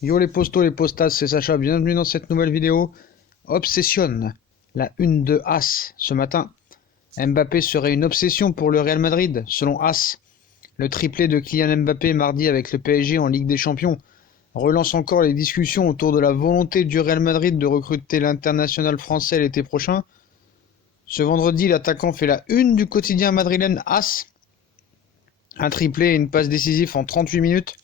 Yo les postos, les postas, c'est Sacha, bienvenue dans cette nouvelle vidéo. Obsession, la une de As ce matin. Mbappé serait une obsession pour le Real Madrid, selon As. Le triplé de Kylian Mbappé mardi avec le PSG en Ligue des Champions relance encore les discussions autour de la volonté du Real Madrid de recruter l'international français l'été prochain. Ce vendredi, l'attaquant fait la une du quotidien madrilène As. Un triplé et une passe décisive en 38 minutes.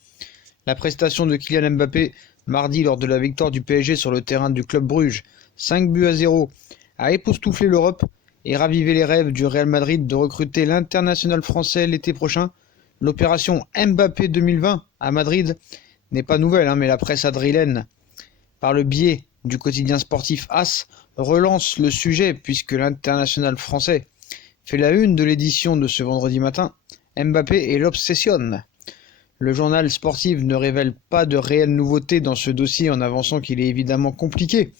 La prestation de Kylian Mbappé mardi lors de la victoire du PSG sur le terrain du club Bruges, 5-0, a époustouflé l'Europe et ravivé les rêves du Real Madrid de recruter l'international français l'été prochain. L'opération Mbappé 2020 à Madrid n'est pas nouvelle, mais la presse madrilène, par le biais du quotidien sportif AS, relance le sujet puisque l'international français fait la une de l'édition de ce vendredi matin. Mbappé et l'obsession. Le journal sportif ne révèle pas de réelles nouveautés dans ce dossier en avançant qu'il est évidemment compliqué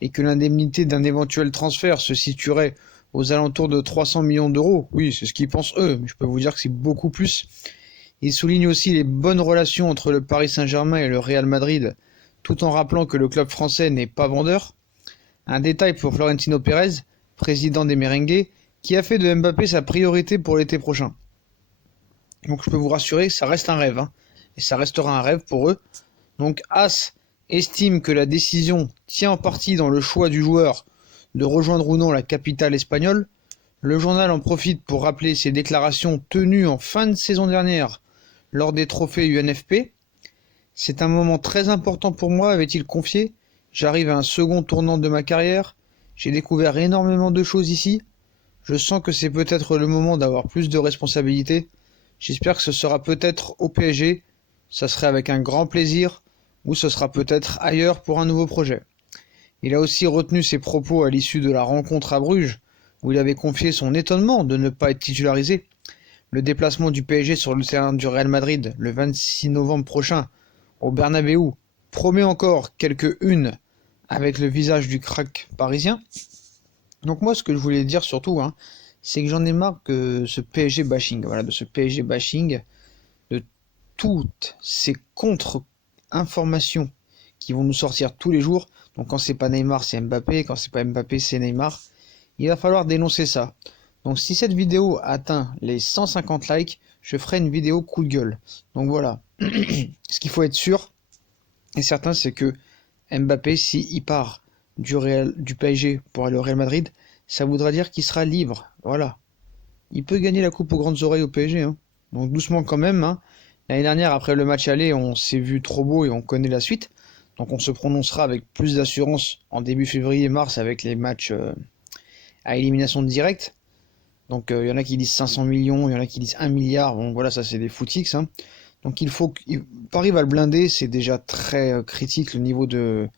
et que l'indemnité d'un éventuel transfert se situerait aux alentours de 300 millions d'euros. Oui, c'est ce qu'ils pensent eux, mais je peux vous dire que c'est beaucoup plus. Il souligne aussi les bonnes relations entre le Paris Saint-Germain et le Real Madrid, tout en rappelant que le club français n'est pas vendeur. Un détail pour Florentino Pérez, président des Merengues, qui a fait de Mbappé sa priorité pour l'été prochain. Donc je peux vous rassurer, ça reste un rêve, et ça restera un rêve pour eux. Donc As estime que la décision tient en partie dans le choix du joueur de rejoindre ou non la capitale espagnole. Le journal en profite pour rappeler ses déclarations tenues en fin de saison dernière lors des trophées UNFP. C'est un moment très important pour moi, avait-il confié. J'arrive à un second tournant de ma carrière. J'ai découvert énormément de choses ici. Je sens que c'est peut-être le moment d'avoir plus de responsabilités. J'espère que ce sera peut-être au PSG, ça serait avec un grand plaisir, ou ce sera peut-être ailleurs pour un nouveau projet. Il a aussi retenu ses propos à l'issue de la rencontre à Bruges, où il avait confié son étonnement de ne pas être titularisé. Le déplacement du PSG sur le terrain du Real Madrid le 26 novembre prochain au Bernabéu promet encore quelques unes avec le visage du crack parisien. Donc moi ce que je voulais dire surtout, c'est que j'en ai marre que ce PSG bashing, de ce PSG bashing, de toutes ces contre-informations qui vont nous sortir tous les jours. Donc quand c'est pas Neymar, c'est Mbappé, quand c'est pas Mbappé, c'est Neymar. Il va falloir dénoncer ça. Donc si cette vidéo atteint les 150 likes, je ferai une vidéo coup de gueule. Donc voilà. Ce qu'il faut être sûr et certain, c'est que Mbappé, s'il part du PSG pour aller au Real Madrid, ça voudra dire qu'il sera libre. Voilà. Il peut gagner la coupe aux grandes oreilles au PSG. Donc doucement quand même. L'année dernière, après le match aller, on s'est vu trop beau et on connaît la suite. Donc on se prononcera avec plus d'assurance en début février-mars avec les matchs à élimination directe. Donc il y en a qui disent 500 millions, il y en a qui disent 1 milliard. Bon voilà, ça c'est des footix. Donc il faut que Paris va le blinder, c'est déjà très critique le niveau de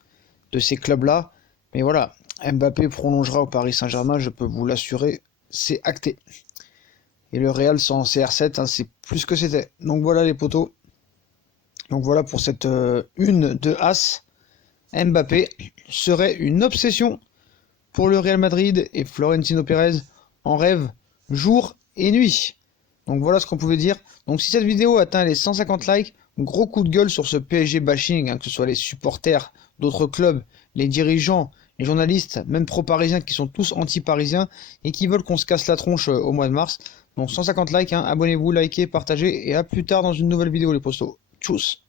ces clubs-là. Mais voilà, Mbappé prolongera au Paris Saint-Germain, je peux vous l'assurer, c'est acté. Et le Real sans CR7, c'est plus que c'était. Donc voilà les potos. Donc voilà pour cette une de As. Mbappé serait une obsession pour le Real Madrid et Florentino Pérez en rêve jour et nuit. Donc voilà ce qu'on pouvait dire. Donc si cette vidéo atteint les 150 likes, gros coup de gueule sur ce PSG bashing, que ce soit les supporters d'autres clubs, les dirigeants, les journalistes, même pro-parisiens qui sont tous anti-parisiens et qui veulent qu'on se casse la tronche au mois de mars. Donc 150 likes, abonnez-vous, likez, partagez et à plus tard dans une nouvelle vidéo les postos. Tchuss.